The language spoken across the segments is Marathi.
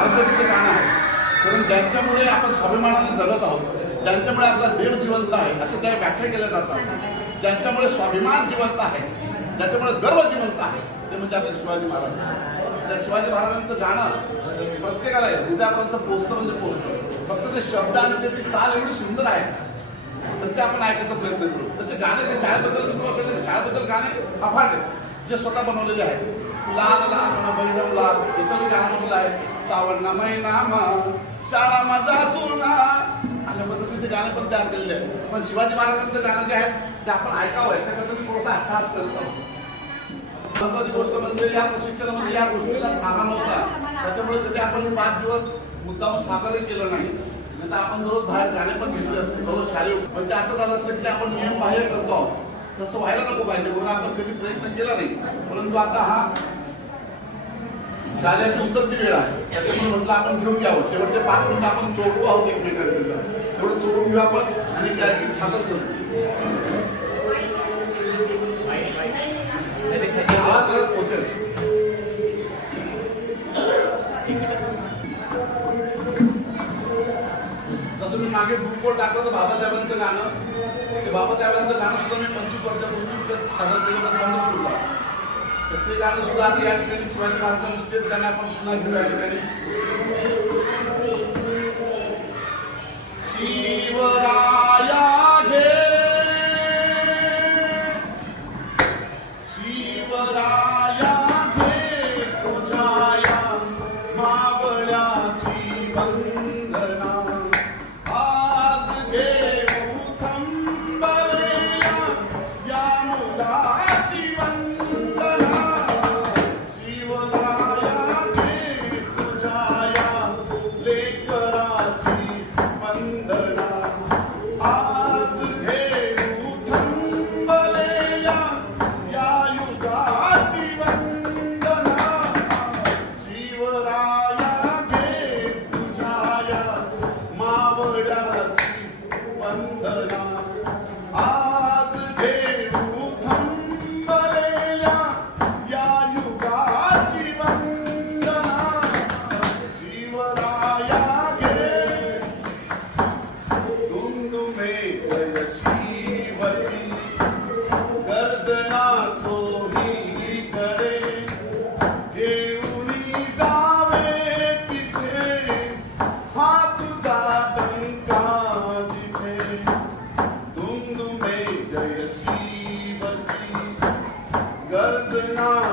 भारताचं ते गाणं आहे. कारण ज्यांच्यामुळे आपण स्वाभिमानाने जगत आहोत ज्यांच्यामुळे आपला देव जिवंत आहे असं त्या व्याख्या केल्या जातात. ज्यांच्यामुळे स्वाभिमान जिवंत आहे ज्याच्यामुळे गर्व जिवंत आहे ते म्हणजे आपले शिवाजी महाराज. त्या शिवाजी महाराजांचं गाणं प्रत्येकाला हृदयापर्यंत पोचतं म्हणजे पोचतं. फक्त ते शब्द आणि त्याची चाल एवढी सुंदर आहे. तर ते आपण ऐकायचा प्रयत्न करू. तसे गाणे ते शाळेबद्दल मी तुम्हाला सांगितलं शाळेबद्दल गाणे अफाट आहेत जे स्वतः बनवलेले आहेत लाल लाल म्हणा बैरम लाल इथं गाणं म्हटलं आहे सावण महिना शाळा माझा सोना अशा पद्धतीचे गाणं पण तयार केलेले आहे. पण शिवाजी महाराजांचं गाणं जे आहे ते आपण ऐकावं याच्याकडे मी थोडासा अभ्यास करतो महत्वाची गोष्ट म्हणजे या प्रशिक्षणामध्ये या गोष्टीला थारा नव्हता. त्याच्यामुळे कधी आपण पाच दिवस मुद्दाम सादरही केलं नाही. नाही तर आपण दररोज बाहेर गाणे पण घेतले असते दररोज शाळेत म्हणजे असं झालं असतं की आपण नियम बाहेर करतो आहोत. तसं व्हायला नको पाहिजे म्हणून आपण कधी प्रयत्न केला नाही. परंतु आता हा शाळेची उतरती वेळ आहे. त्याच्यामुळे म्हटलं आपण घेऊन घ्यावं हो. शेवटचे पाच मिनिटं आपण चोरू आहोत एकमेकांकडे तेवढं चोरून घेऊ आपण आणि काय गीत सादर करू. आवाज घरात पोहोचेल. जसं मी मागे बुकवर टाकलं तर बाबासाहेबांचं गाणं. ते बाबासाहेबांचं गाणं सुद्धा मी पंचवीस वर्षापूर्वी सादर केलं होतं चंद्रपूरला तर प्रत्येकानं सुद्धा आता या ठिकाणी शिवाजी महाराजांचं तेच गाणं आपण पुन्हा घेऊ या ठिकाणी. शिवराया Uh,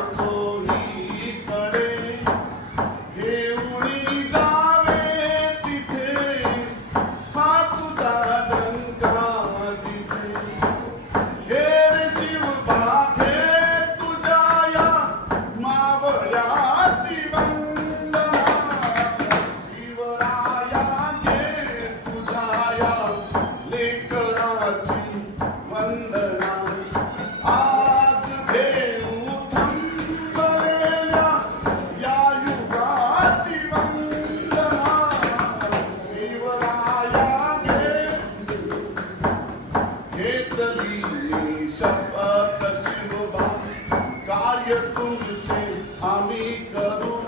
શપથ શિવભા કાર્ય તું છે આમી કરું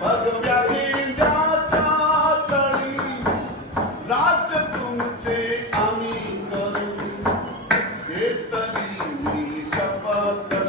ભગવ્યાની જાતણી રાજ તું છે આમી કરું એ તલી શપથ